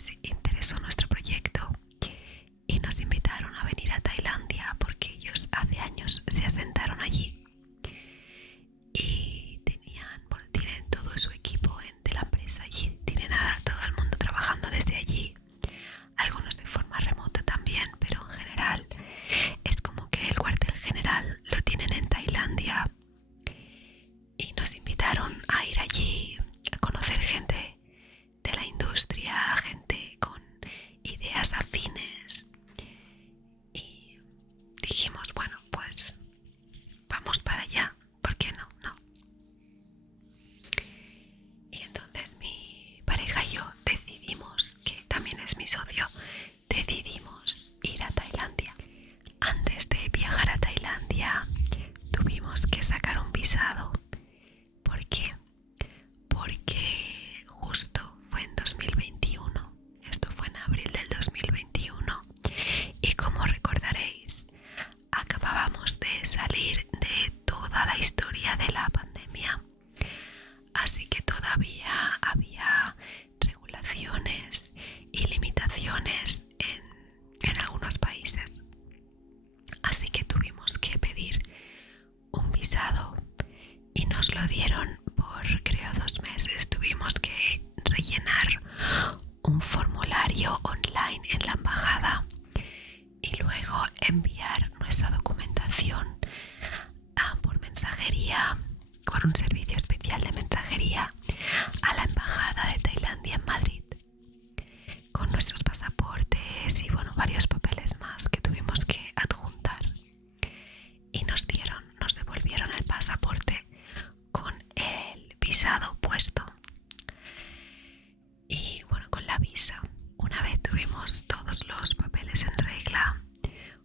les interesó nuestro proyecto y nos invitaron a venir a Tailandia porque ellos hace años se asentaron allí y tienen todo su equipo de la empresa allí, tienen a todo el mundo trabajando desde allí, algunos de forma remota también, pero en general es como que el cuartel general lo tienen en Tailandia y nos invitaron a ir allí a conocer gente de la industria, gente con ideas afines y dijimos, bueno, pues vamos para allá, ¿por qué no? No. Y entonces mi pareja y yo decidimos, que también es mi socio, decidimos ir a Tailandia. Antes de viajar a Tailandia tuvimos que sacar un visado. ¿Por qué? Porque justo fue en 2021, esto fue en abril del 2021 y como recordaréis, acabábamos de salir de toda la historia de la pandemia, así que todavía había regulaciones y limitaciones en algunos países, así que tuvimos que pedir un visado y nos lo dieron por creo 2 meses. Tuvimos que rellenar un formulario online en la embajada y luego enviar nuestra documentación por mensajería, por un servicio especial de mensajería a la embajada de Tailandia en Madrid con nuestros pasaportes y bueno, varios papeles más que tuvimos que adjuntar y nos devolvieron el pasaporte con el visado puesto y bueno, con la visa. Una vez tuvimos todos los papeles en regla,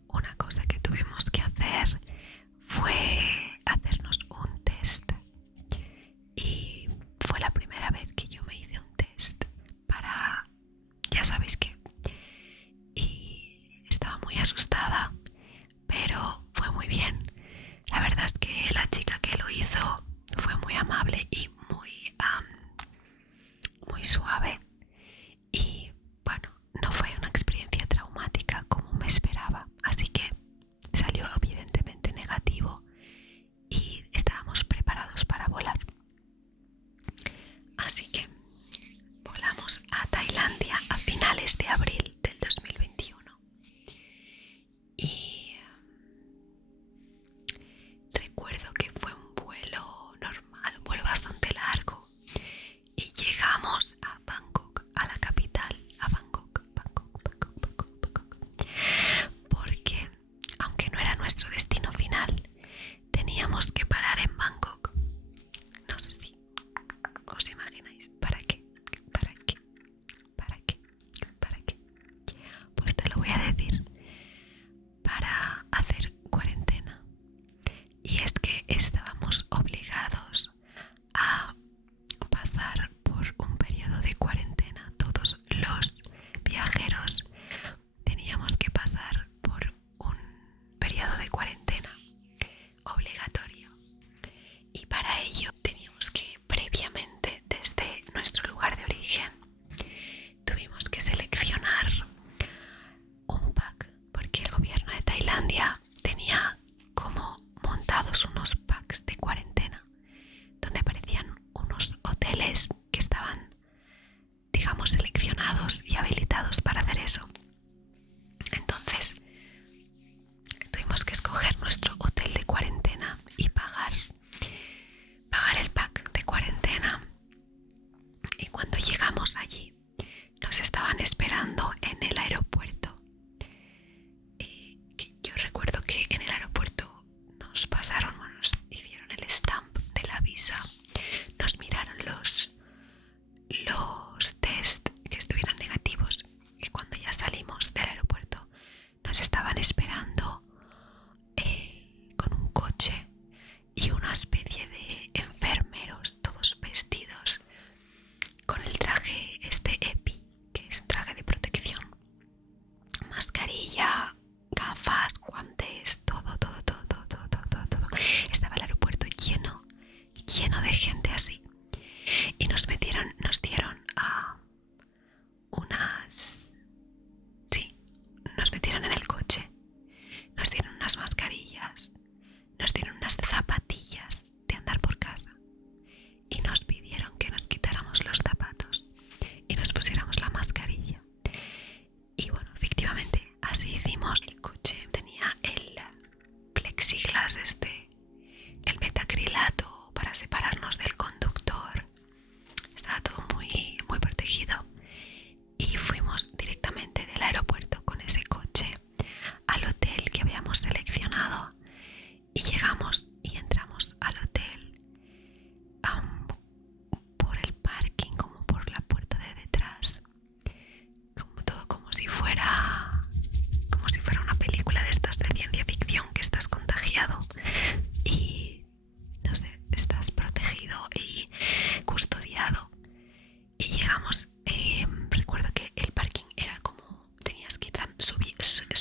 una cosa que tuvimos que hacer fue hacernos un test y fue la primera vez que yo me hice un test para, ya sabéis qué, y estaba muy asustada, pero fue muy bien. La verdad es que la chica que lo hizo fue muy amable y muy suave y bueno, no fue una experiencia traumática como me esperaba, así que salió evidentemente negativo y estábamos preparados para volar. Así que volamos a Tailandia a finales de abril del 2021 y recuerdo que fue un vuelo normal, un vuelo bastante largo y llegamos a Bangkok, a la capital, a Bangkok, porque aunque no era nuestro destino final, teníamos que parar en Bangkok. No sé si os imagináis para qué, para qué, para qué, para qué. Pues te lo voy a decir, para hacer cuarentena. Y es que estábamos obligados a pasar por un periodo de cuarentena. Todos los viajeros teníamos que pasar por un periodo de cuarentena obligatorio y para ello teníamos que previamente desde nuestro lugar de origen tuvimos que seleccionar un pack porque el gobierno de Tailandia tenía como montados unos packs de cuarentena donde aparecían unos hoteles que estaban, digamos, seleccionados y habilitados para hacer eso. Entonces tuvimos que escoger nuestro hotel de cuarentena y pagar el pack de cuarentena. Y cuando llegamos allí nos estaban esperando en el aeropuerto. Yo recuerdo que en el aeropuerto nos pasaron, nos hicieron el stamp de la visa, nos miraron los test que estuvieran negativos y cuando ya salimos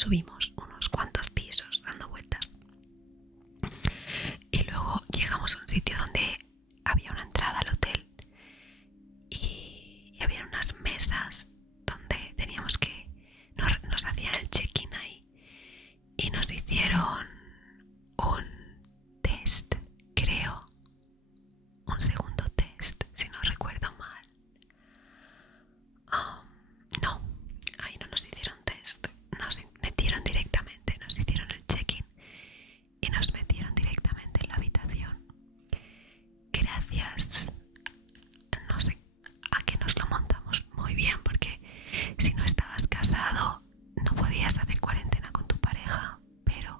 subimos unos cuantos pisos dando vueltas. Y luego llegamos a un sitio donde había una entrada al hotel y había unas mesas donde teníamos que... Nos hacían el check-in ahí y nos hicieron un test, creo, un segundo test, si no recuerdo mal. No, ahí no nos hicieron test, nos metieron directamente, nos hicieron el check-in y nos metieron directamente en la habitación. Gracias, no sé a que nos lo montamos muy bien, porque si no estabas casado no podías hacer cuarentena con tu pareja, pero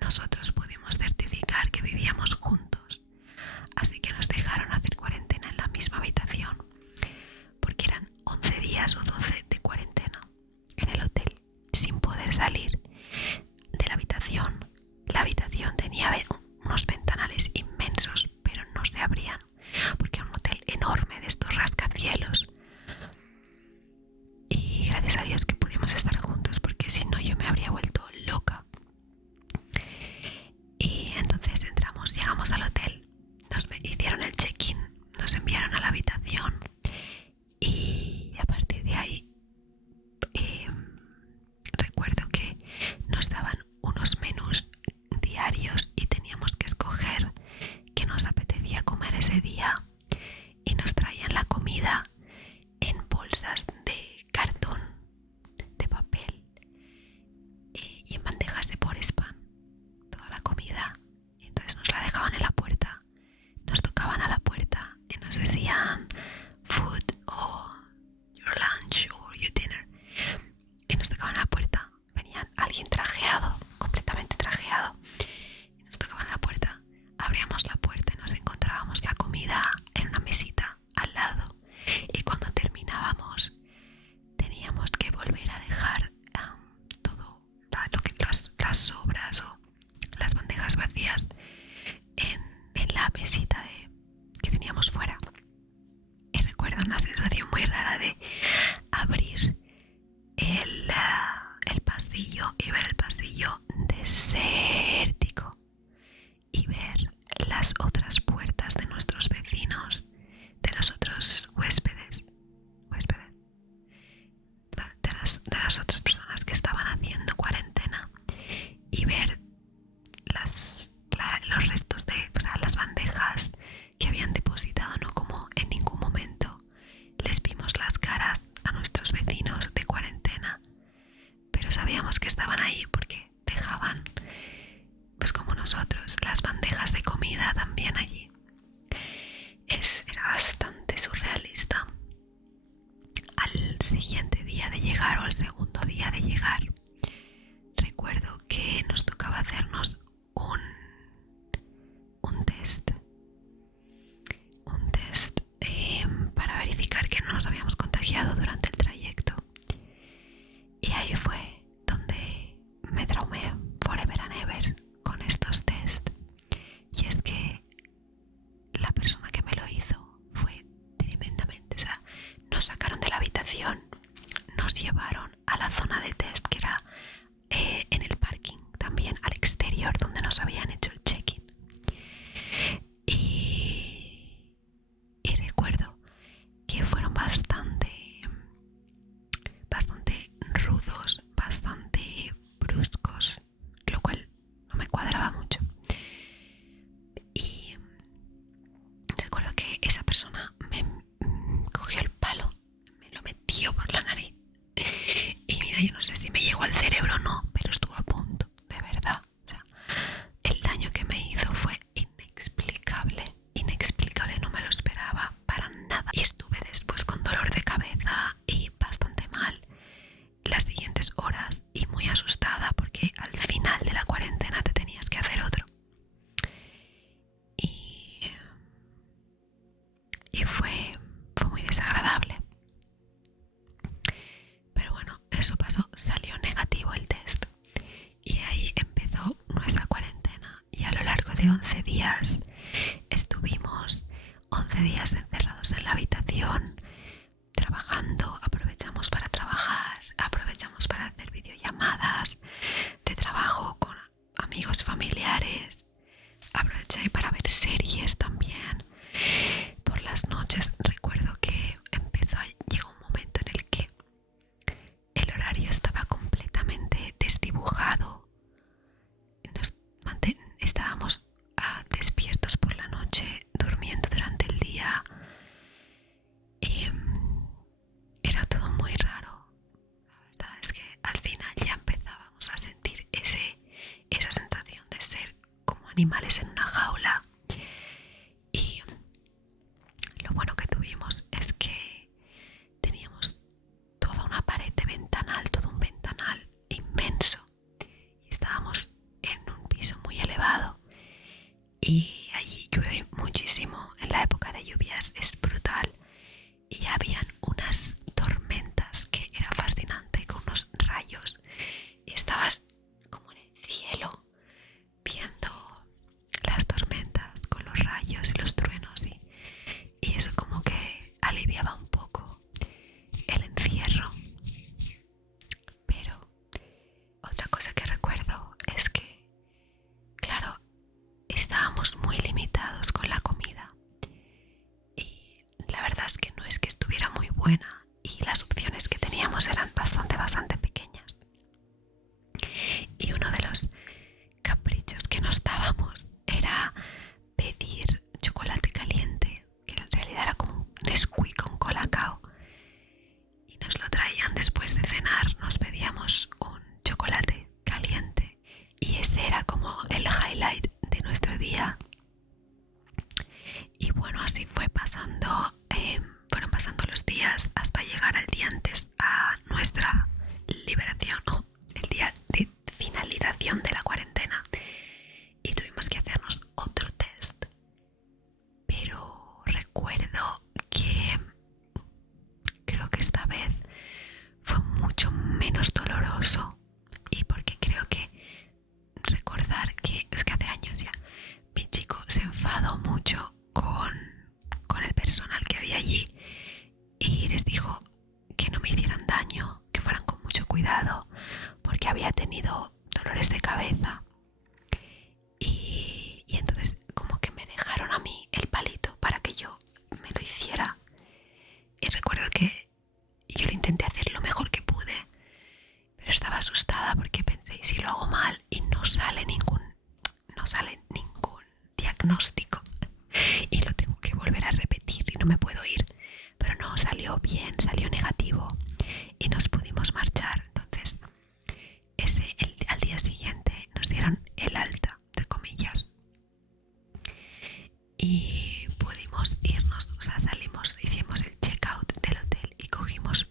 nosotros pudimos certificar que vivíamos juntos, así que nos dejaron hacer cuarentena en la misma habitación, porque eran 11 días o 12 de cuarentena en el hotel, sin poder salir de la habitación. La habitación tenía unos ventanales inmensos, pero no se abrían, porque era un hotel enorme de estos rascacielos. Y gracias a Dios que pudimos estar juntos, porque si no yo me habría vuelto loca. Y entonces llegamos al hotel, nos hicieron el check-in, nos enviaron a la habitación y a partir de ahí recuerdo que nos daban unos menús diarios y teníamos que escoger qué nos apetecía comer ese día, y nos traían la comida en bolsas de cartón, de papel y en bandejas de Porespán, toda la comida. Y entonces nos la dejaban en la puerta, nos tocaban a la puerta y nos decían food or your lunch or your dinner, y nos tocaban a la puerta. Venían alguien trajeado, completamente trajeado, y nos tocaban a la puerta. Abríamos la puerta y nos encontrábamos la comida en una mesita al lado, y cuando terminábamos teníamos que volver a dejar todo las sobras o las bandejas vacías en la mesita que teníamos fuera. Y recuerdo una sensación muy rara de abrir el pasillo y ver el pasillo desértico y ver las otras puertas de nuestros vecinos, de los otros huéspedes, de las otras personas que estaban haciendo cuarentena, y ver los restos de, las bandejas que habían depositado. No, como en ningún momento les vimos las caras a nuestros vecinos de cuarentena, pero sabíamos que estaban ahí porque dejaban, pues como nosotros, las bandejas de comida también allí. Era bastante surrealista. Al siguiente día de llegar, o al segundo día de llegar, recuerdo que nos tocaba hacernos un test para verificar que no nos habíamos contagiado durante el trayecto. Y ahí fue donde me traumé forever and ever con estos test. Y es que la persona que me lo hizo fue tremendamente, nos sacaron de la habitación, nos llevaron a la zona de test, que era en el parking, también al exterior donde nos habían hecho el check-in. Y recuerdo que fueron bastante rudos, bastante bruscos, lo cual no me cuadraba mucho. Y recuerdo que esa persona me cogió el palo, me lo metió por la nariz y mira, yo no sé si me llegó al cerebro o no, pero estuvo a punto, de verdad. El daño que me hizo fue inexplicable, no me lo esperaba para nada. Y estuve después con dolor de cabeza y bastante mal las siguientes horas, y muy asustada porque al final de la cuarentena te tenías que hacer otro. Y fue muy desagradable. Pero bueno, eso pasó, salió negativo el test. Y ahí empezó nuestra cuarentena. Y a lo largo de 11 días estuvimos 11 días encerrados en la habitación, trabajando. Aprovechamos para trabajar, aprovechamos para hacer videollamadas, animales en una jaula. Y lo bueno que tuvimos es que teníamos toda una pared de ventanal, todo un ventanal inmenso. Y estábamos en un piso muy elevado. Y allí llueve muchísimo. En la época de lluvias es brutal. Y habían unas tormentas que era fascinante, con unos rayos. Y estabas como en el cielo viendo las tormentas con los rayos y los truenos. Y eso como que aliviaba un poco el encierro. Pero otra cosa que recuerdo es que, claro, estábamos muy limitados con la comida. Y la verdad es que no es que estuviera muy buena. Y las opciones que teníamos eran bastante pequeñas. Y uno de los caprichos que nos dábamos era pedir chocolate caliente, que en realidad era como un Nesquik con Colacao, y nos lo traían después de cenar. Nos pedíamos un chocolate caliente y ese era como el highlight de nuestro día. Y bueno, así fueron pasando los días hasta llegar al día antes a nuestra liberación, o el día de finalización de la cuarentena, y tuvimos que hacernos otro test. Pero recuerdo que creo que esta vez fue mucho menos doloroso, y porque creo que recordar que es que hace años ya mi chico se enfadó mucho con el personal que había allí y les dijo que no me hicieran daño, que fueran con mucho cuidado porque había tenido dolores de cabeza. Y entonces como que me dejaron a mí el palito para que yo me lo hiciera. Y recuerdo que yo lo intenté hacer lo mejor que pude, pero estaba asustada porque pensé, ¿y si lo hago mal y no sale ningún diagnóstico y lo tengo que volver a repetir y no me puedo ir? Pero no, salió bien, salió negativo y nos pudimos marchar. Entonces al día siguiente nos dieron el alta, entre comillas, y pudimos irnos. O sea, hicimos el checkout del hotel y cogimos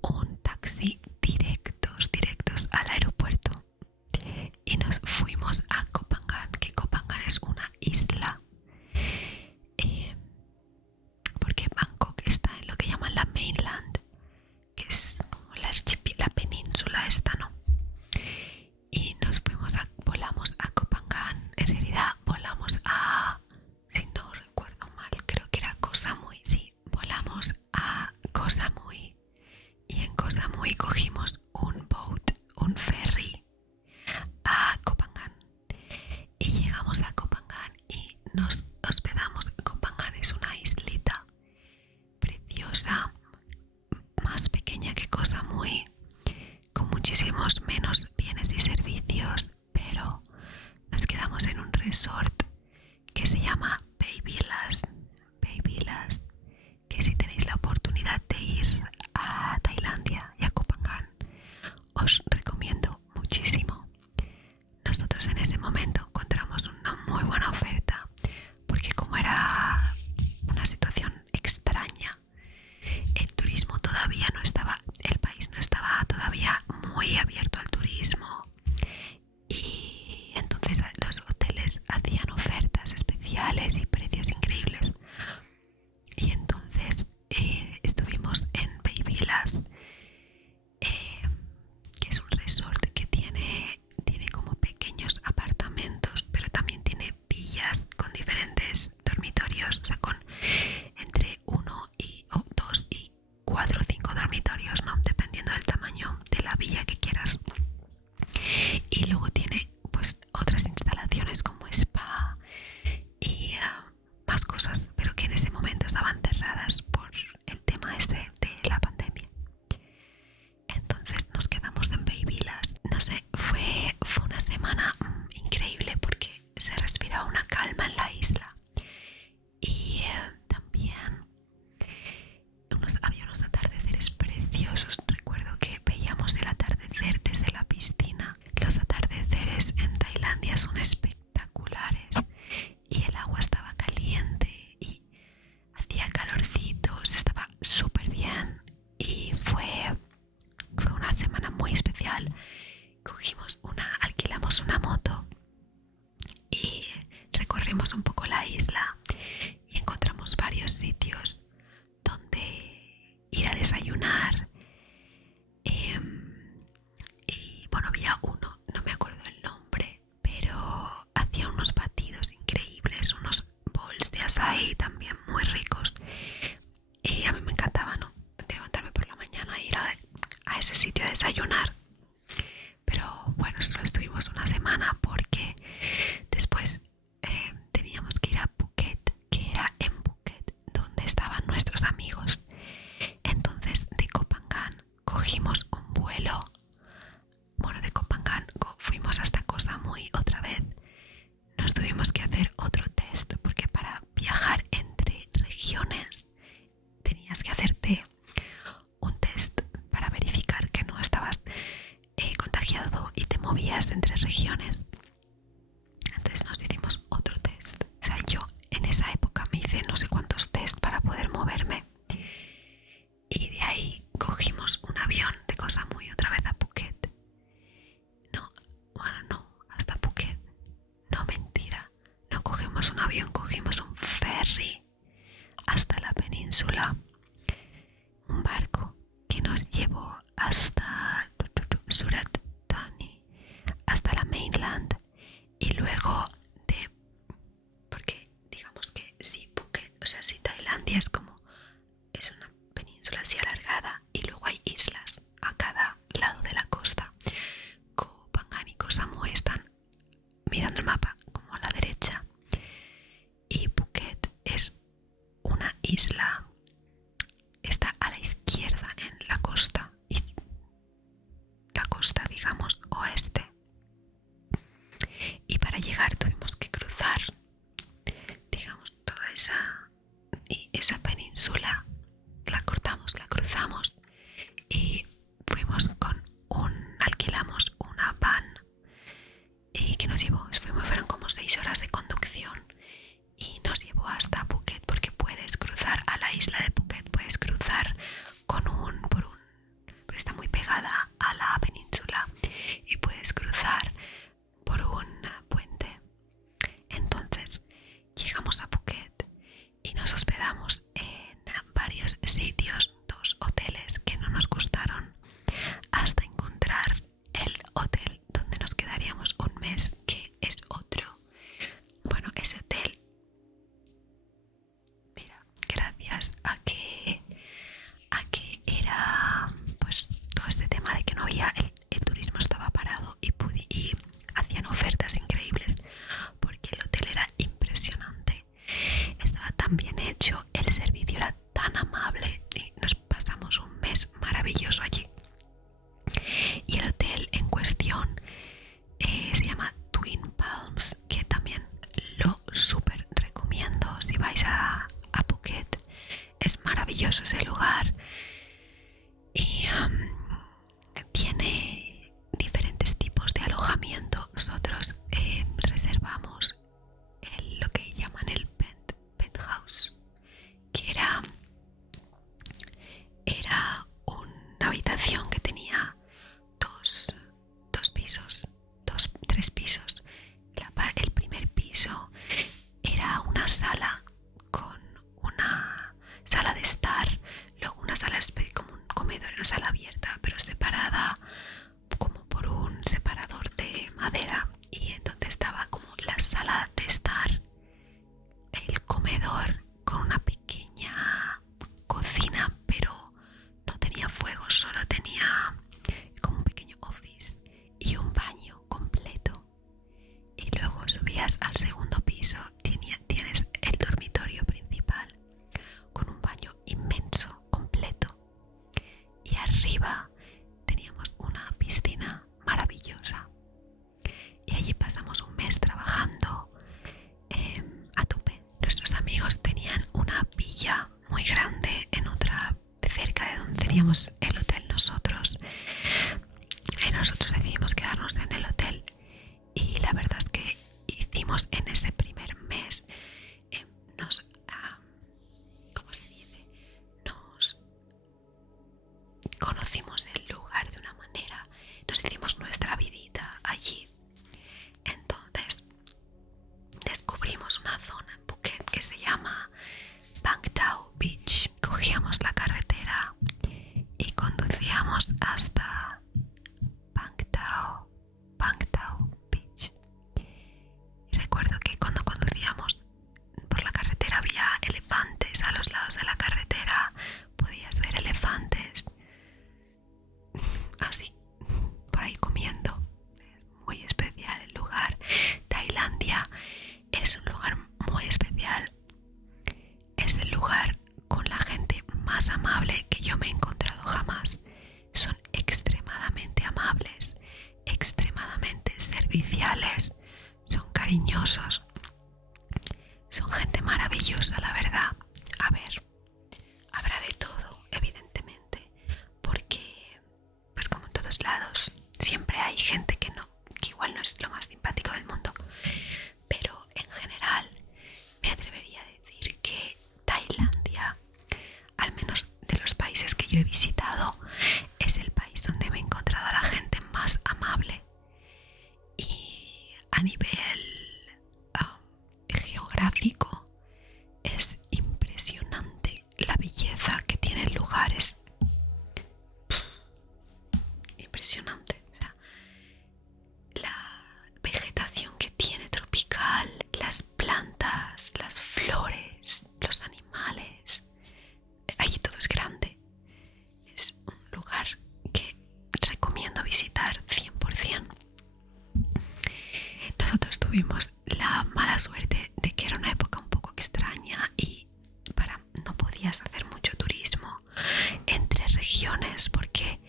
un taxi directos al aeropuerto y nos fuimos a Kopangan, que Kopangan es una isla, porque Bangkok está en lo que llaman la mainland, que es como la península esta, ¿no? Y volamos a Kopangan. En realidad volamos si no recuerdo mal, creo que era Koh Samui. Sí, volamos a Koh Samui y en Koh Samui cogimos un ferry a Kopangan y llegamos a Kopangan y nos hospedamos. Kopangan es una islita preciosa, más pequeña que Koh Samui, con muchísimos menos bienes y servicios, pero nos quedamos en un resort que se llama Bay Villas, que si tenéis la oportunidad de ir a Tailandia y a Kopangan, os recomiendo muchísimo. Nosotros en ese momento encontramos una muy buena oferta, porque como era una situación extraña, el turismo todavía no estaba, el país no estaba todavía muy abierto al turismo, y entonces los hoteles hacían ofertas especiales y precios increíbles. Y entonces estuvimos en Bay Villas, que es un resort que tiene como pequeños apartamentos, pero también tiene villas con diferentes dormitorios, o sea, con entre 1 o 2 y 4 o 5 dormitorios, ¿no? Dependiendo del tamaño de la villa que quieras. Y luego tiene pues otras instalaciones como spa y más cosas, pero que en ese momento estaban cerradas por el tema de la pandemia. Entonces nos quedamos en Bay Villas. No sé, fue una semana increíble porque se respiraba una calma en la isla. Y también había unos atardeceres preciosos. Recuerdo que veíamos el atardecer desde la piscina. Los atardeceres ahí también muy ricos. Y a mí me encantaba, ¿no? Levantarme por la mañana e ir a ese sitio a desayunar. Pero bueno, solo estuvimos una semana porque después teníamos que ir a Phuket, que era en Phuket donde estaban nuestros amigos. Entonces de Koh Phangan cogimos un vuelo. Bueno, de Koh Phangan fuimos hasta Koh Samui otra vez. Nos tuvimos que hacer otro test porque para viajar entre regiones tenías que hacerte un test para verificar que no estabas contagiado y te movías entre regiones. Entonces nos hicimos otro test. O sea, yo en esa época me hice no sé cuántos test para poder moverme. Y de ahí cogimos un avión de Koh Samui otra vez a Phuket. No, bueno, no, hasta Phuket. No, mentira. No cogimos un avión, cogimos un ferry hasta la península. Un barco que nos llevó hasta Surat Thani, hasta la mainland. Y luego porque digamos que si Phuket, o sea, si Tailandia es una península así alargada y luego hay islas a cada lado de la costa. Koh Phangan y Koh Samui están mirando el mapa como a la derecha y Phuket es una isla, está a la izquierda en la costa, y la costa digamos oeste. Y para llegar tuvimos que cruzar, digamos, toda esa península. La cortamos, la cruzamos y alquilamos una van y que nos llevó, fueron como 6 horas de conducción y nos llevó hasta Phuket porque puedes cruzar a la isla de Phuket, puedes cruzar porque está muy pegada a la península y puedes cruzar por un puente. Entonces llegamos a Phuket y nos hospedamos en varios sitios, 2 hoteles que no nos gustaron, hasta encontrar el hotel donde nos quedaríamos un mes, que es otro. Bueno, ese hotel, mira, gracias a que era pues todo este tema de que no había, el turismo estaba parado y hacían ofertas increíbles porque el hotel era impresionante, estaba tan bien hecho, el servicio era tan amable y nos pasamos un mes maravilloso allí. Y el hotel en cuestión se llama Twin Palms, que también lo súper recomiendo si vais a Phuket. Es maravilloso ese lugar y tiene diferentes tipos de alojamiento. Nosotros reservamos lo que llaman el penthouse, que era una habitación que tenía tres pisos. El primer piso era una sala con una sala de estar, luego una sala como un comedor, una sala abierta pero separada como por un separador de madera, y entonces estaba como la sala de estar, el comedor con una pequeña cocina pero no tenía fuego, solo tenía como un pequeño office y un baño completo. Y luego subías al segundo piso, tienes el dormitorio principal con un baño inmenso, completo. Y arriba teníamos una piscina maravillosa. Y allí pasamos un mes trabajando a tope. Nuestros amigos tenían una villa muy grande cerca de donde teníamos el hotel nosotros. Y nosotros decidimos quedarnos en el hotel. Y la verdad es que hicimos en ese primer mes, ¿cómo se dice? Nos conocimos el lugar de una manera, nos hicimos nuestra vidita allí. Entonces descubrimos una zona en Phuket que se llama Bang Tao Beach. Cogíamos la carretera y conducíamos hasta Bang Tao Beach. Y recuerdo que cuando conducíamos por la carretera había todos lados. Siempre hay gente que no, que igual no es lo más simpático del mundo. Pero en general me atrevería a decir que Tailandia, al menos de los países que yo he visitado, es el país donde me he encontrado a la gente más amable. Y a nivel geográfico es impresionante la belleza que tiene el lugar, es impresionante. O sea, la vegetación que tiene tropical, las plantas, las flores, los animales, ahí todo es grande. Es un lugar que recomiendo visitar 100%. Nosotros tuvimos la mala suerte de que era una época un poco extraña y no podías hacer mucho turismo entre regiones porque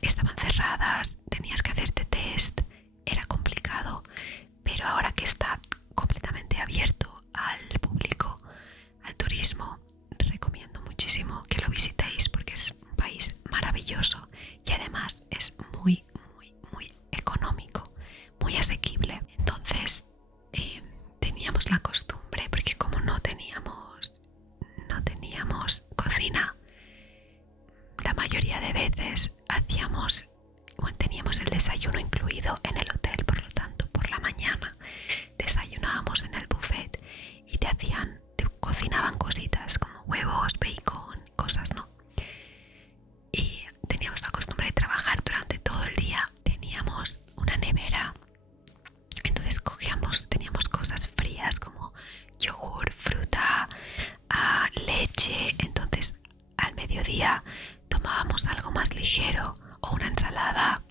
estaban cerradas, tenías que hacerte test, era complicado, pero ahora que está completamente abierto al público, al turismo, recomiendo muchísimo que lo visitéis porque es un país maravilloso y además es muy económico, muy asequible. Entonces teníamos la costumbre, porque como no teníamos cocina, la mayoría de veces teníamos el desayuno incluido en el hotel, por lo tanto por la mañana desayunábamos en el buffet y te cocinaban cositas como huevos, bacon, cosas, ¿no? Y teníamos la costumbre de trabajar durante todo el día. Teníamos una nevera, entonces teníamos cosas frías como yogur, fruta, leche. Entonces al mediodía tomábamos algo más ligero o una ensalada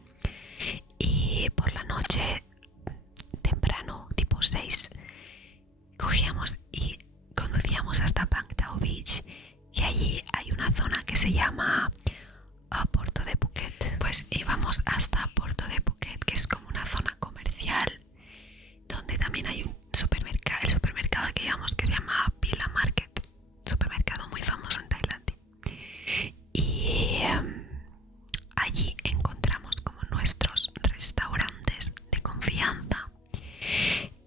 y por la noche temprano, tipo 6, cogíamos y conducíamos hasta Bangtao Beach, y allí hay una zona que se llama Puerto de Phuket. Pues íbamos hasta Puerto de Phuket, que es como una zona comercial donde también hay un supermercado, el supermercado que íbamos, que se llama Pila Market, supermercado muy famoso en Tailandia. Y allí encontramos como nuestros restaurantes de confianza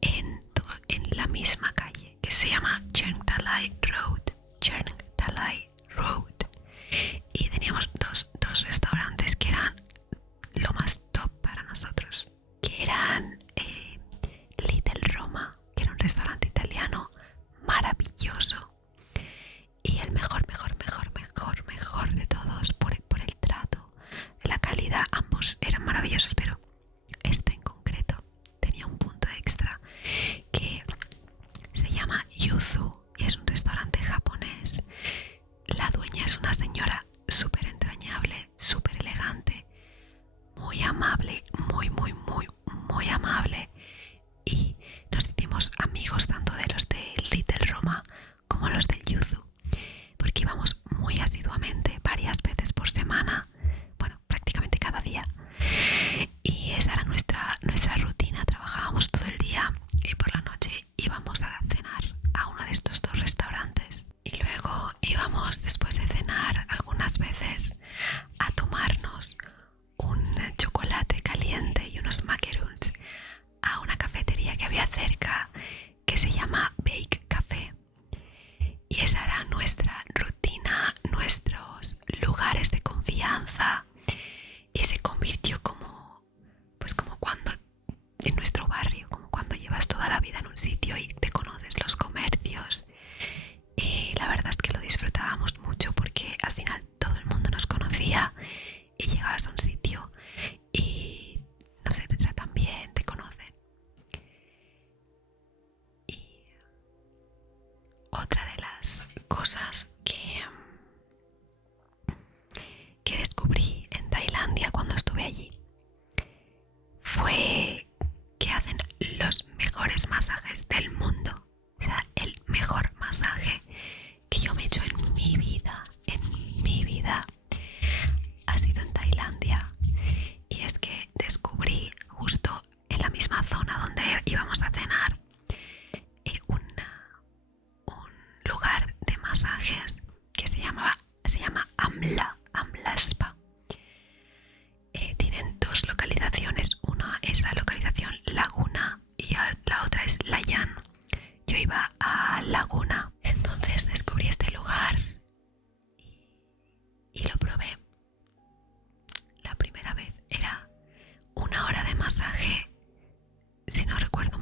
en la misma calle, que se llama Chern Talai Road. Y teníamos dos restaurantes que eran lo más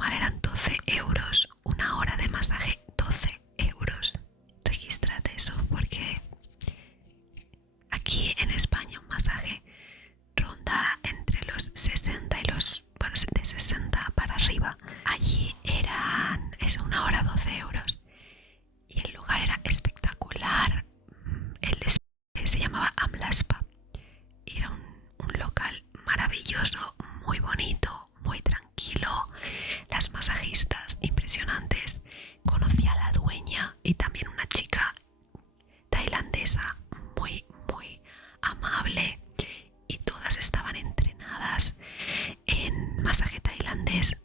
mal eran 12 euros, una hora de masaje, 12 euros. Regístrate eso, porque aquí en España un masaje ronda entre los 60 y bueno, de 60 para arriba. Allí es una hora 12 euros. Y el lugar era espectacular. El spa se llamaba Amla Spa. Era un local maravilloso, muy bonito, muy tranquilo. Las masajistas impresionantes. Conocí a la dueña y también una chica tailandesa muy, muy amable. Y todas estaban entrenadas en masaje tailandés.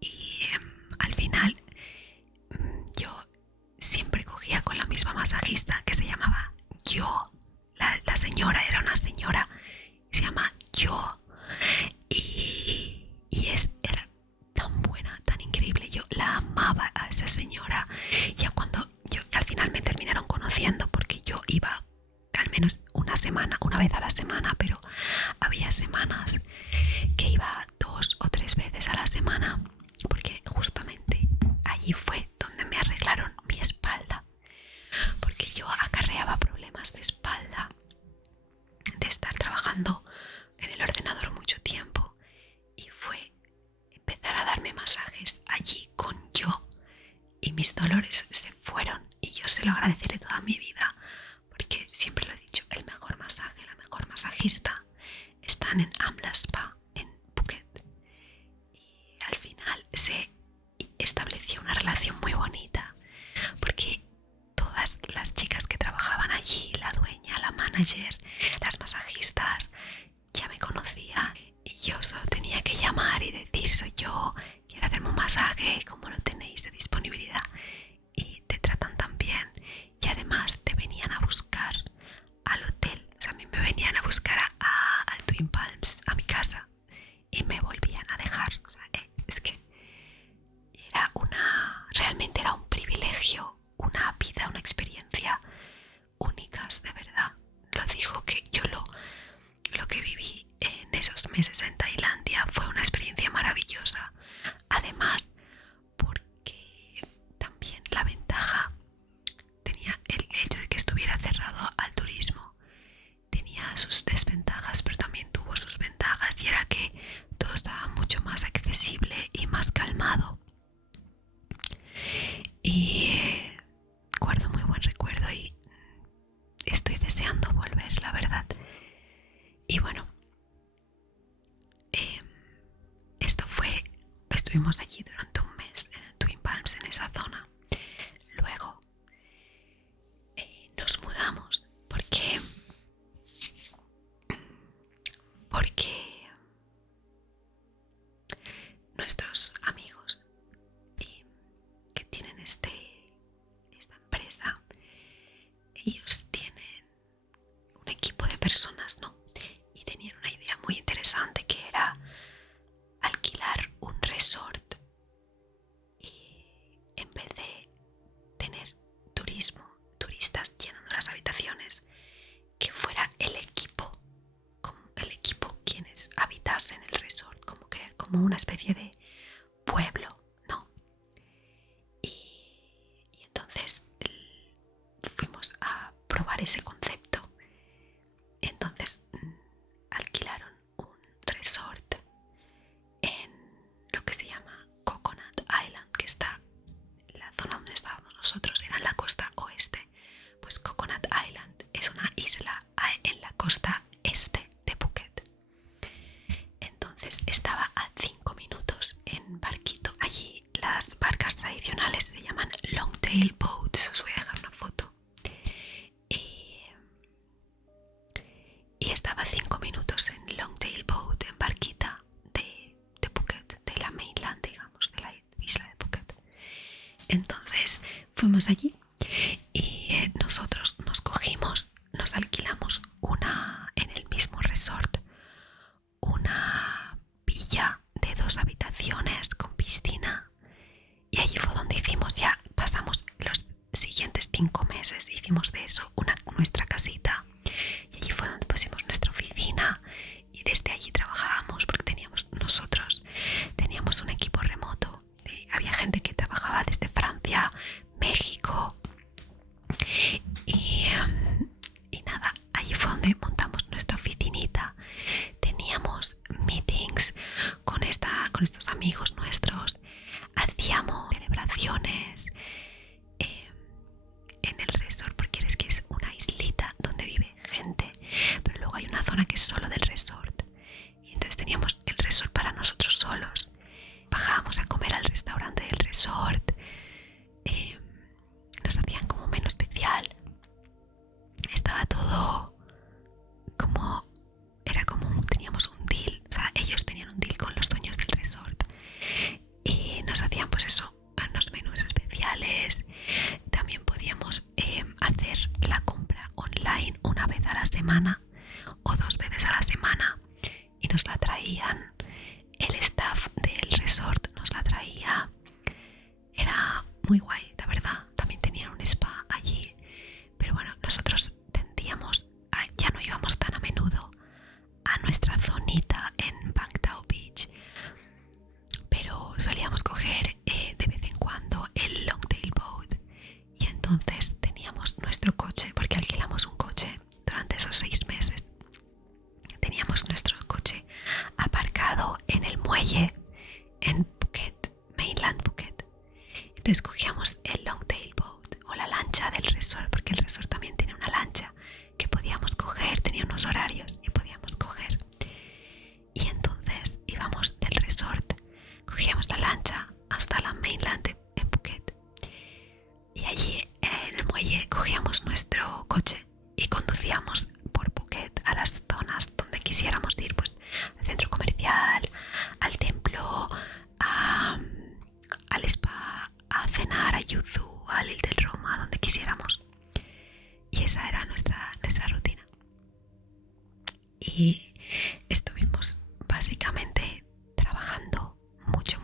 Y al final yo siempre cogía con la misma masajista que se llamaba Yo. La señora era una señora, se llama Yo. Era tan buena, tan increíble. Yo la amaba a esa señora. Ya cuando al final me terminaron conociendo, porque yo iba al menos una vez a la semana, pero había semanas que iba 2 o 3 veces a la semana, porque justamente allí fue donde me arreglaron mi espalda, porque yo acarreaba problemas de espalda de estar trabajando en el ordenador mucho tiempo, y fue empezar a darme masajes allí con Yo, y mis dolores se fueron, y yo se lo agradeceré toda mi vida, porque siempre lo he dicho, el mejor masaje, la mejor masajista están en Amla Spa en Phuket. Y al final se estableció una relación muy bonita, porque todas las chicas que trabajaban allí, la dueña, la manager, las masajistas, ya me conocían, y yo solo tenía que llamar y decir: soy yo, quiero hacerme un masaje, ¿cómo lo tenéis de disponibilidad? Y te tratan tan bien, y además te venían a buscar al hotel. O sea, a mí me venían a buscar al Twin Palms, a mi casa, y me volvían a dejar. O sea, es que realmente era un privilegio, una vida, una experiencia únicas, de verdad. Lo digo, que yo lo que viví en esos meses en Tailandia fue una experiencia maravillosa. Además, porque también la ventaja tenía el hecho de que estuviera cerrado al turismo. Tenía sus desventajas, pero también tuvo sus ventajas, y era que todo estaba mucho más accesible y más calmado. Y guardo muy buen recuerdo y estoy deseando volver, la verdad. Y bueno, estuvimos allí durante un mes en el Twin Palms, en esa zona. Luego nos mudamos porque nuestros amigos que tienen esta empresa, ellos tienen un equipo de personas, ¿no? Y tenían una idea muy interesante, que era alquilar un resort, y en vez de tener turistas llenando las habitaciones, que fuera el equipo quienes habitasen el resort, como una especie de pueblo, ¿no? Y entonces fuimos a probar ese concepto. Entonces alquilaron un resort en lo que se llama Coconut Island, que está en la zona donde estábamos nosotros, era en la costa oeste. Pues Coconut Island es una isla en la costa este de Phuket. Entonces estaba a 5 minutos en barquito. Allí las barcas tradicionales se llaman Longtail Boats, os voy a dejar una foto. Y estaba a 5 minutos en Longtail Boat, en barquita de Phuket, de la mainland, digamos, de la isla de Phuket. Entonces fuimos allí y nosotros nos alquilamos en el mismo resort, una villa de 2 habitaciones con piscina, y allí fue donde pasamos los siguientes 5 meses, hicimos de eso nuestra casita, y allí fue donde pusimos nuestra oficina, y desde allí trabajábamos, porque teníamos un equipo amigos nuestros, hacíamos celebraciones en el resort, porque es que es una islita donde vive gente, pero luego hay una zona que es solo del resort, y entonces teníamos el resort para nosotros solos. Bajábamos a comer al restaurante del resort, nos hacían como menú especial, estaba todo como, era como teníamos un deal, o sea, ellos tenían un deal con los dueños del resort y nos hacían pues eso, unos menús especiales. También podíamos hacer la compra online una vez a la semana o 2 veces a la semana y nos la traían, el staff del resort nos la traía. Era muy guay, la verdad. También tenían un spa allí, pero bueno, nosotros tendíamos a, ya no íbamos tan a menudo a nuestra zonita en Bangtao Beach, pero solíamos coger de vez en cuando el Longtail Boat, y entonces teníamos nuestro coche, porque alquilamos un coche durante esos 6 meses. Teníamos nuestro coche aparcado en el muelle en Phuket, Mainland Phuket. Entonces cogíamos el Longtail Boat o la lancha del resort, porque el resort también tiene una lancha que podíamos coger, tenía unos horarios y podíamos coger. Y entonces íbamos del resort, cogíamos la lancha hasta la Mainland en Phuket, y allí en el muelle cogíamos nuestro coche y conducíamos por Phuket a las zonas donde quisiéramos ir, pues al centro comercial, al templo, al spa, a cenar a Yuzu, al Ile del Roma, donde quisiéramos. Y esa era nuestra rutina. Y estuvimos básicamente trabajando mucho.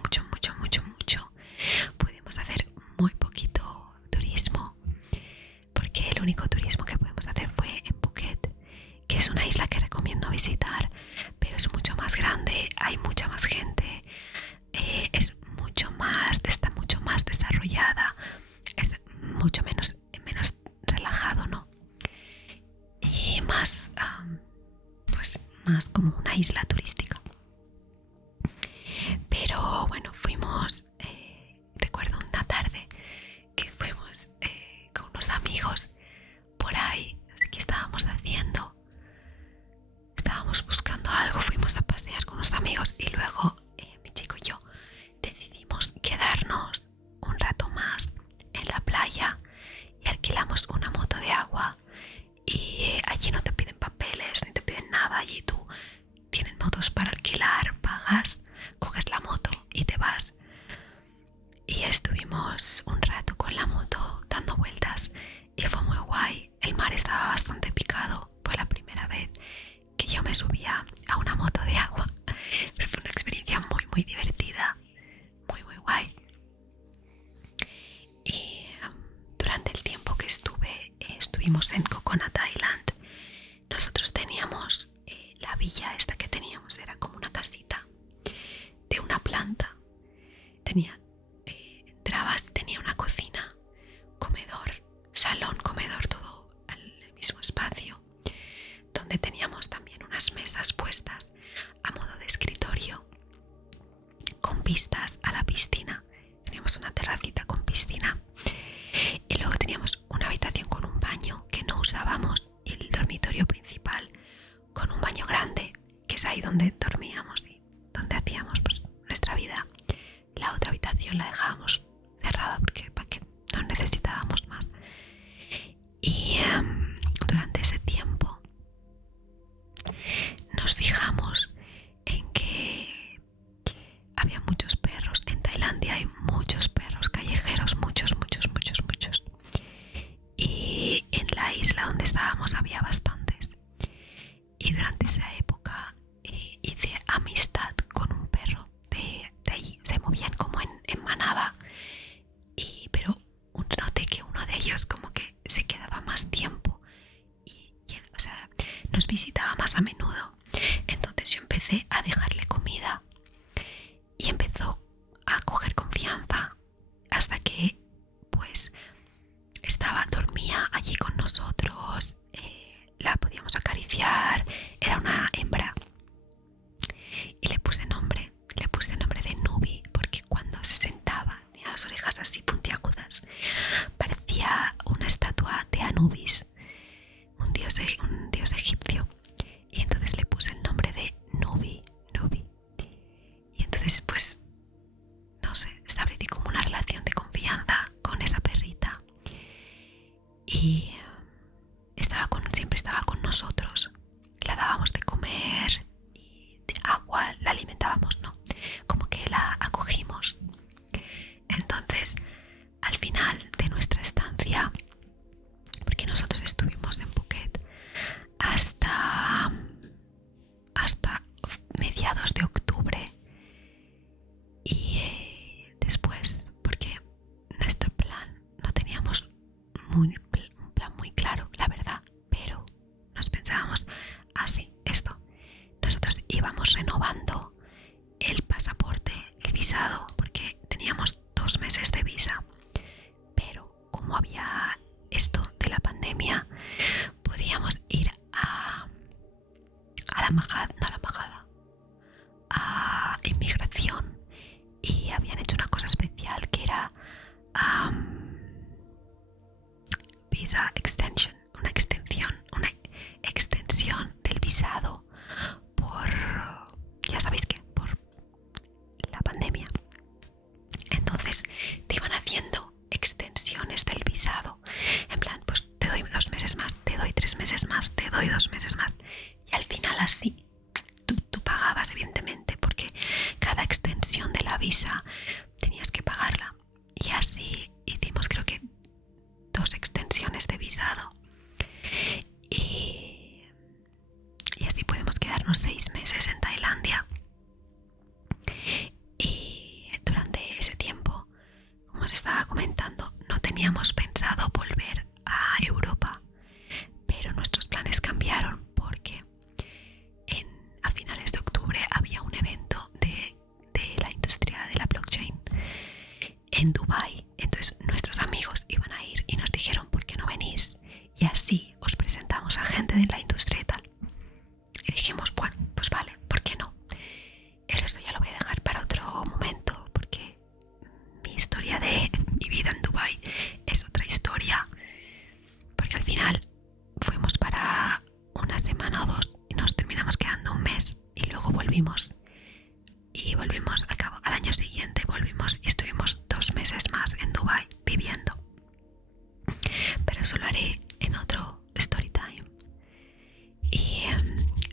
Pudimos hacer muy poquito turismo, porque el único turismo que pudimos hacer fue en Phuket, que es una isla que recomiendo visitar, pero es mucho más grande, hay mucha más gente, está mucho más desarrollada, es mucho menos relajado, ¿no? Y más, pues más como una isla turística. Pero bueno, fuimos, recuerdo una tarde que fuimos con unos amigos por ahí, no sé qué estábamos haciendo, estábamos buscando algo, fuimos a pasear con unos amigos y luego mi chico y yo decidimos quedarnos un rato más en la playa y alquilamos una moto de agua. Y allí no te piden papeles ni te piden nada, allí tú tienen motos para alquilar, pagas, coges la moto y te vas. Y estuvimos un rato con la moto dando vueltas y fue muy guay. El mar estaba bastante picado, fue la primera vez que yo me subía a una moto de agua, pero fue una experiencia muy divertida, muy guay. Y durante el tiempo que estuvimos en Coconut Island, nosotros teníamos la villa esta que teníamos, era como una casita de una planta, entrabas, tenía una cocina, comedor, salón, comedor, todo en el mismo espacio, donde teníamos también unas mesas puestas a modo de escritorio con vistas a la piscina. Teníamos una terracita con piscina y luego teníamos una habitación con un baño que no usábamos y el dormitorio principal con un baño grande, que es ahí donde dormíamos y donde hacíamos pues nuestra vida. La otra habitación la dejábamos cerrada porque para que no necesitábamos más. Y durante ese tiempo nos fijamos en que había muchos perros. En Tailandia hay muchos perros callejeros, muchos. Y en la isla donde estábamos había bastantes. Y durante esa época hice amistad con un perro de allí. Se movían como en manada. Pero noté que uno de ellos como que se quedaba más tiempo y o sea, nos visitaba más a menudo. Entonces yo empecé a dejarle comida y empezó a coger confianza hasta que pues dormía allí con nosotros, la podíamos acariciar, era una hembra y le puse nombre de Nubi. estuvimos renovando el pasaporte, el visado, porque teníamos 2 meses de visa. Pero como había esto de la pandemia, podíamos ir a la embajada, no a la embajada, a inmigración, y habían hecho una cosa especial que era visa extension, una extensión del visado por, ya sabéis que, por la pandemia. Entonces te iban haciendo extensiones del visado, en plan, pues te doy 2 meses más, te doy 3 meses más, te doy 2 meses más, y al final así tú pagabas, evidentemente, porque cada extensión de la visa tenías que pagarla, y así hicimos creo que 2 extensiones de visado, y así podemos quedarnos 6 meses en Tailandia. Y durante ese tiempo, como os estaba comentando, no teníamos pensado volver a Europa, pero nuestros planes cambiaron porque a finales de octubre había un evento de la industria de la blockchain en Dubái. Entonces nuestros amigos iban a ir y nos dijeron, ¿por qué no venís? Y así os presentamos a gente de la industria y tal. Y dijimos, bueno, pues vale, ¿por qué no? Eso ya lo voy a dejar para otro momento, porque mi historia de mi vida en Dubái es otra historia. Porque al final fuimos para una semana o 2 y nos terminamos quedando un mes, y luego volvimos. Y volvimos al año siguiente, volvimos y estuvimos 2 meses más en Dubái viviendo. Pero eso lo haré en otro story time. Y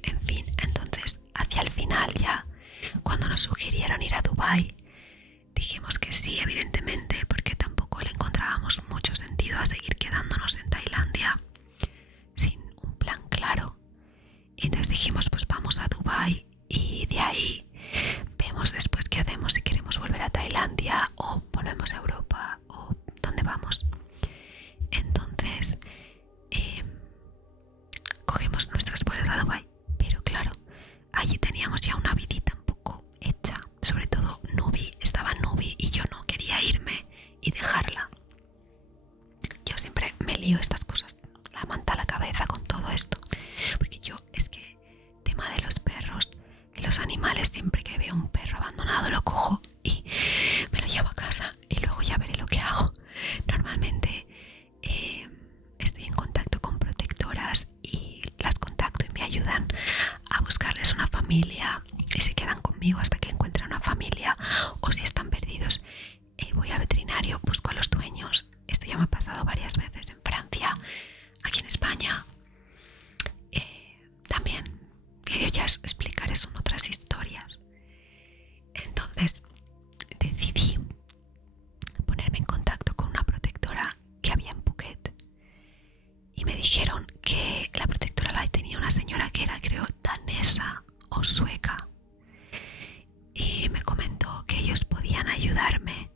en fin, entonces hacia el final ya, cuando nos sugirieron ir a Dubái, dijimos que sí, evidentemente, porque tampoco le encontrábamos mucho sentido a seguir quedándonos en Tailandia sin un plan claro. Y entonces dijimos, pues vamos a Dubái y de ahí vemos después qué hacemos, si queremos volver a Tailandia o volvemos a Europa o dónde vamos. Entonces cogemos nuestros vuelos a Dubái, pero claro, allí teníamos ya una vidita un poco hecha, sobre todo Nubi, estaba Nubi y yo no quería irme y dejarla. Yo siempre me lío estas cosas, la manta a la cabeza con todo esto, porque yo es que tema de los perros y los animales, siempre que veo un perro abandonado lo cojo y me lo llevo a casa y luego ya veré lo que hago. Normalmente estoy en contacto con protectoras y las contacto y me ayudan a buscarles una familia y se quedan conmigo hasta que encuentren una familia, o si están perdidos voy al veterinario, busco a los dueños. Esto ya me ha pasado varias veces en Francia, aquí en España también. Quería ya explicar eso en otras historias. Entonces decidí ponerme en contacto con una protectora que había en Phuket y me dijeron que la protectora la tenía una señora que era, creo, danesa o sueca, y me comentó que ellos podían ayudarme,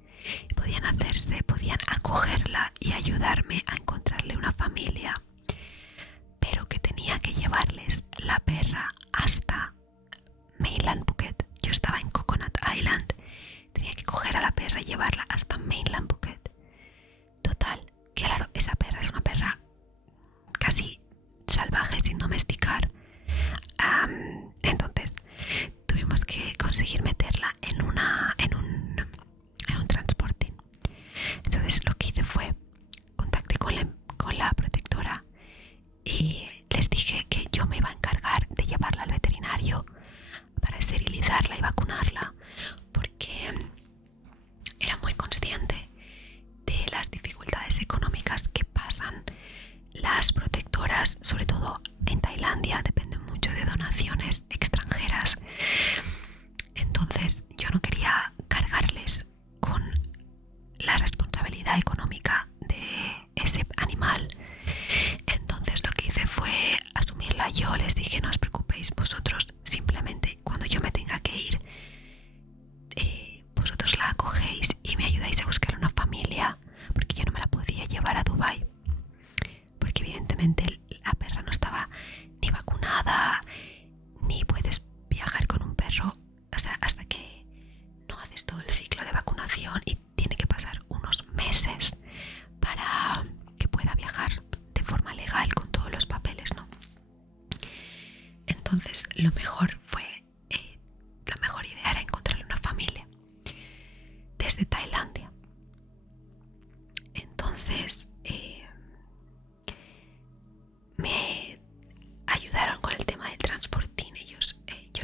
podían acogerla y ayudarme a encontrarle una familia, pero que tenía que llevarles la perra hasta Mainland Phuket. Yo estaba en Coconut Island, tenía que coger a la perra y llevarla hasta Mainland Phuket. Total, que claro, esa perra es una perra casi salvaje, sin domesticar. Entonces tuvimos que conseguir meterla en un transporting. Entonces lo que hice fue contacté con la protectora y les dije que yo me iba a encargar de llevarla al veterinario para esterilizarla y vacunarla, porque era muy consciente de las dificultades económicas que pasan las protectoras, sobre todo en Tailandia, dependen mucho de donaciones extranjeras. Entonces yo no quería cargarles con la responsabilidad económica de ese animal. Entonces lo que hice fue asumirla yo. Les dije, no os preocupéis, vosotros simplemente cuando yo me tenga que ir, vosotros la acogéis y me ayudáis a buscar una familia, porque yo no me la podía llevar a Dubái, porque evidentemente la perra no estaba ni vacunada, ni puedes viajar con un Entonces la mejor idea era encontrarle una familia desde Tailandia. Entonces me ayudaron con el tema del transportín. Yo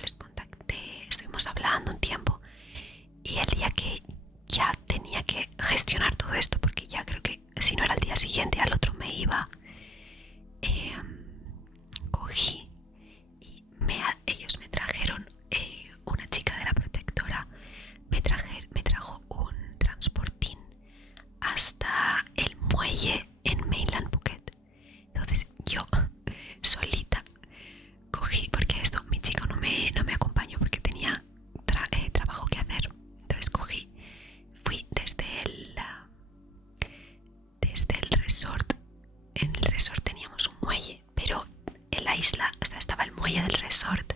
les contacté, estuvimos hablando un tiempo, y el día que ya tenía que gestionar todo esto, porque ya creo que si no era el día siguiente, al otro me iba, cogí y ellos me trajeron, una chica de la protectora me trajo un transportín hasta el muelle en Mainland Phuket. Entonces yo solita cogí, porque mi chico no me acompañó porque tenía trabajo que hacer. Entonces fui desde el resort. En el resort teníamos un muelle, pero en la isla, o sea, estaba el muelle del resort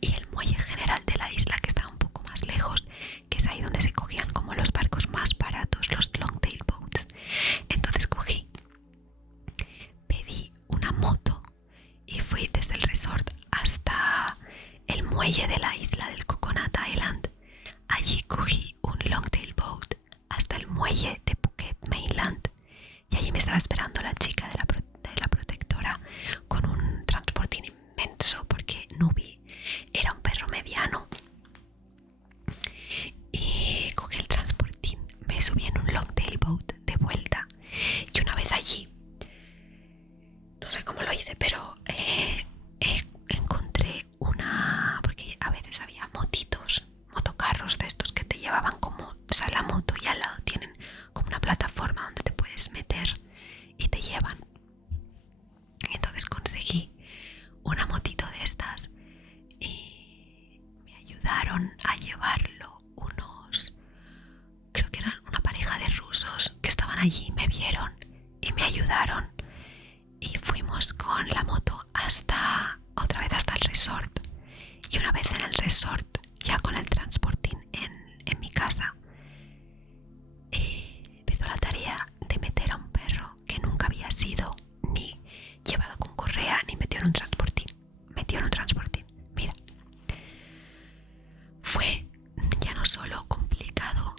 y el muelle general de la isla, que estaba un poco más lejos, que es ahí donde se cogían como los barcos más baratos, los long tail boats. Entonces pedí una moto y fui desde el resort hasta el muelle de la isla del Coconut Island. Allí cogí un long tail boat hasta el muelle de Phuket Mainland, y allí me estaba esperando la chica de la protectora con un transportín inmenso, porque Nubi era un perro mediano. Y cogí el transportín, me subí en un long tail boat de vuelta, y una vez allí, no sé cómo lo hice, pero encontré porque a veces había motocarros de estos que te llevaban como, o sea, la moto, y al lado tienen como una plataforma donde te puedes meter y te llevan. Entonces conseguí una motito de estas y me ayudaron a llevarlo creo que eran una pareja de rusos que estaban allí, me vieron y me ayudaron, y fuimos con la moto otra vez hasta el resort. Y una vez en el resort, ya con el transportín en mi casa, empezó la tarea de meter a un perro que nunca había sido ni llevado con correa ni metido en un transportín. Mira, fue ya no solo complicado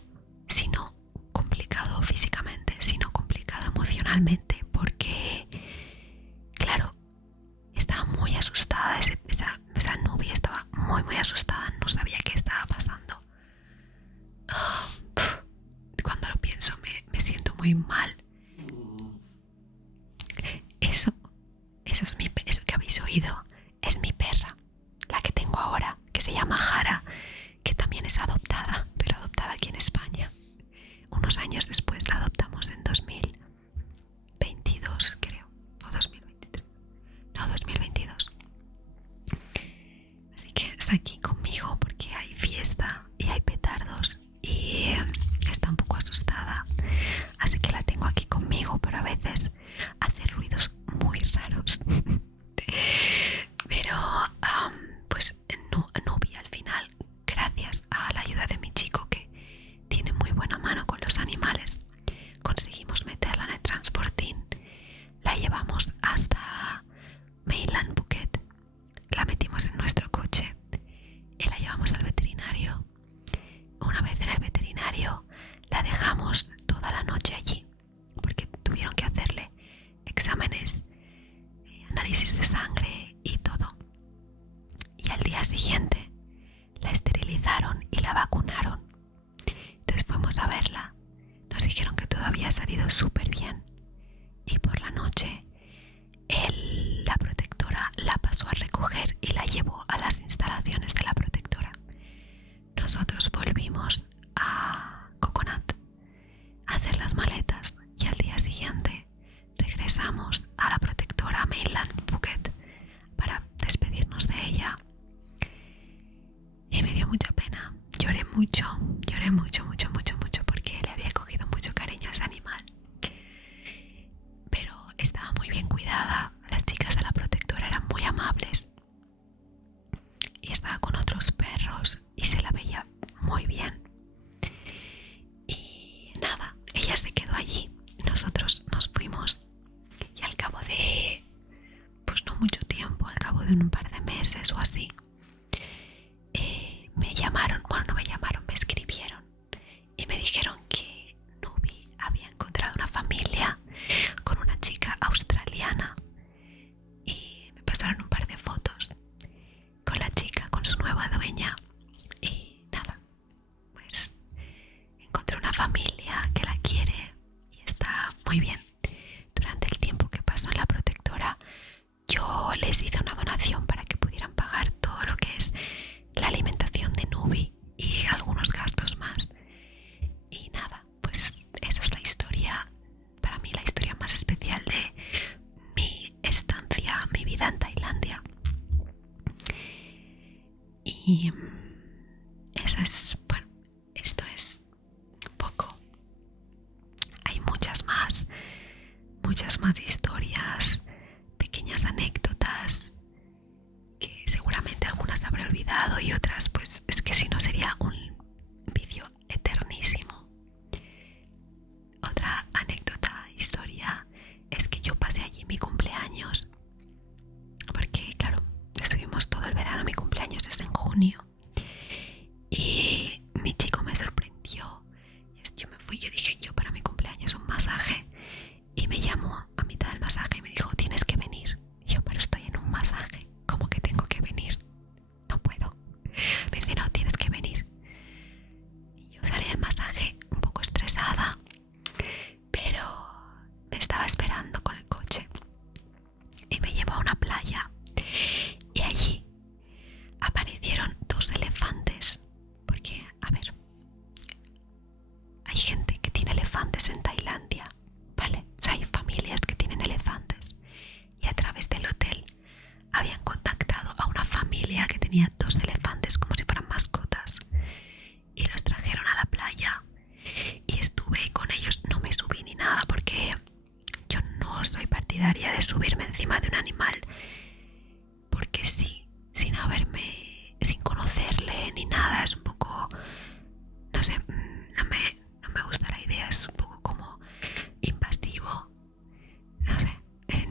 físicamente, sino complicado emocionalmente, porque claro, estaba muy asustada. Esa Nubi estaba muy muy asustada, no sabía qué estaba pasando. Cuando lo pienso me siento muy mal. Eso que habéis oído es mi perra, la que tengo ahora, que se llama Jara, que también es adoptada, pero adoptada aquí en España. Unos años después la adoptamos en 2022, creo, o 2023. No, 2022. Así que está aquí conmigo porque hay fiesta y hay petardos, y está un poco asustada, así que la tengo aquí conmigo, pero a veces hace ruidos muy raros. Pero pues Nubi, al final, gracias a la ayuda de mi chico, que tiene muy buena mano con los animales, conseguimos meterla en el transportín. La llevamos hasta Mainland Phuket, la metimos en nuestro coche y la llevamos al veterinario. Una vez en el veterinario, la dejamos toda la noche allí, porque tuvieron que hacerle exámenes, análisis de sangre y todo. Y al día siguiente la esterilizaron y la vacunaron. Entonces fuimos a verla, nos dijeron que todo había salido súper bien, y por la noche la protectora la pasó a recoger y la llevó a las instalaciones de la protectora. Nosotros volvimos a Coconut a hacer las maletas, y al día siguiente regresamos a la protectora Mainland Phuket para despedirnos de ella. Y me dio mucha pena, lloré mucho, porque le había cogido mucho cariño a ese animal. Pero estaba muy bien cuidada, las chicas de la protectora eran muy amables, y estaba con otros perros y se la veía muy bien. Y nada, ella se quedó allí, nosotros nos fuimos, y al cabo de, pues no mucho tiempo, al cabo de un par de meses, meses o así, me llamaron, bueno, no me llamaron, me escribieron y me dijeron que Nubi había encontrado una familia con una chica australiana y me pasaron un par de fotos con la chica, con su nueva dueña, y nada, pues encontré una familia que la quiere y está muy bien. Durante el tiempo que pasó en la protectora, yo les hice una donación para que pudieran pagar todo lo que es la alimentación de Nubi y algunos gastos más. Y nada, pues esa es la historia, para mí la historia más especial de mi estancia, mi vida en Tailandia. Y esa es, bueno, esto es un poco. Hay muchas más historias, pequeñas anécdotas que seguramente algunas habré olvidado y otras pues es que si no sería un vídeo eternísimo. Otra anécdota, historia, es que yo pasé allí mi cumpleaños porque claro, estuvimos todo el verano, mi cumpleaños es en junio y mi chico me sorprendió. Yo me fui, yo dije, yo para mi cumpleaños un masaje, y me llamó a mitad del masaje y me dijo, tienes que venir. Y yo, pero estoy en un masaje, ¿cómo que tengo que venir? No puedo. Me dice, no, tienes que venir. Y yo salí del masaje un poco estresada, pero me estaba esperando con el coche y me llevó a una playa y allí aparecieron 2 elefantes, porque, a ver, hay gente que tiene elefantes en Tailandia, ¿vale? O sea, hay familias que tienen elefantes y a través del hotel habían contactado a una familia que tenía 2 elefantes como si fueran mascotas y los trajeron a la playa y estuve con ellos. No me subí ni nada porque yo no soy partidaria de subirme encima de un animal porque sí, sin conocerle ni nada, es un poco, no sé, no me gusta la idea, es un poco como invasivo, no sé,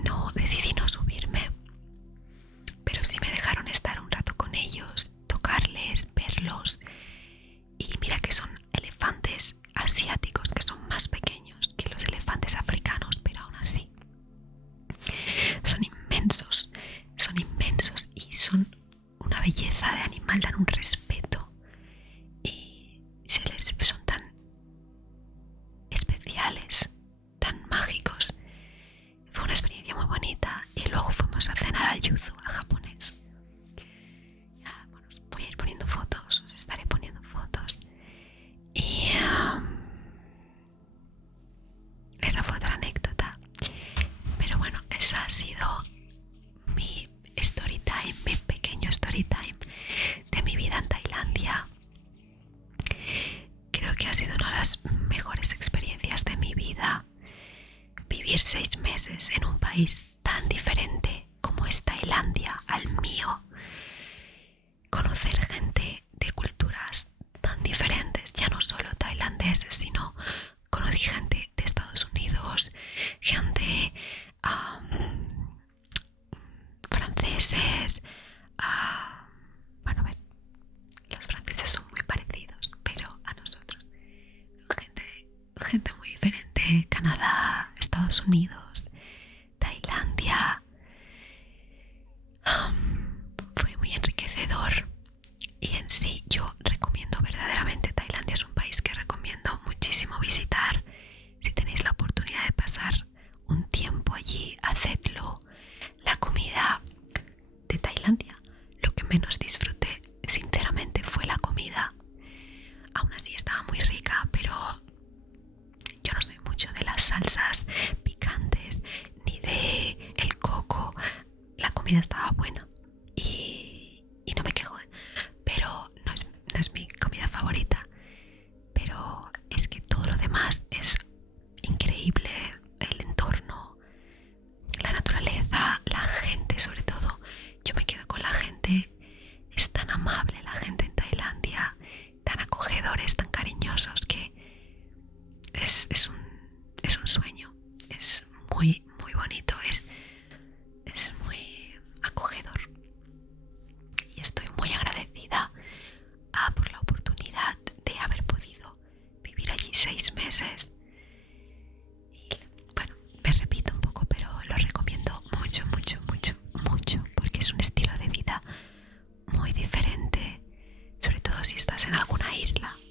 no decidí no subirme, pero sí me dejaron estar un rato con ellos, tocarles, verlos, y mira que son elefantes asiáticos que son más pequeños que los elefantes africanos, pero aún así son inmensos y son una belleza de animal, dan un respeto y son tan especiales, tan mágicos. Fue una experiencia muy bonita y luego fuimos a cenar al yuzu, a japonés. Ya, bueno, os voy a ir poniendo fotos, os estaré poniendo fotos. Y esa fue otra anécdota. Pero bueno, esa ha sido mi story time, mi pequeño story time de mi vida en Tailandia. Creo que ha sido una de las mejores experiencias de mi vida. Vivir 6 meses en un país tan diferente como es Tailandia al mío. Conocer gente de culturas tan diferentes, ya no solo tailandeses, sino conocí gente de Estados Unidos, gente franceses, bueno, a ver, los franceses son muy parecidos, pero a nosotros, gente muy diferente, Canadá, Estados Unidos, Tailandia. Fue muy enriquecedor y en sí yo recomiendo verdaderamente Tailandia, es un país que recomiendo muchísimo visitar. Si tenéis la oportunidad de pasar un tiempo allí, hacedlo. La comida de Tailandia, lo que menos disfruté sinceramente fue la comida. Aún así estaba muy rica, pero yo no soy mucho de las salsas picantes ni de el coco. La comida estaba buena y no me quejo, pero no es mi comida favorita. Pero es que todo lo demás es increíble, el entorno, la naturaleza, la gente sobre todo. Yo me quedo con la gente, es en alguna isla.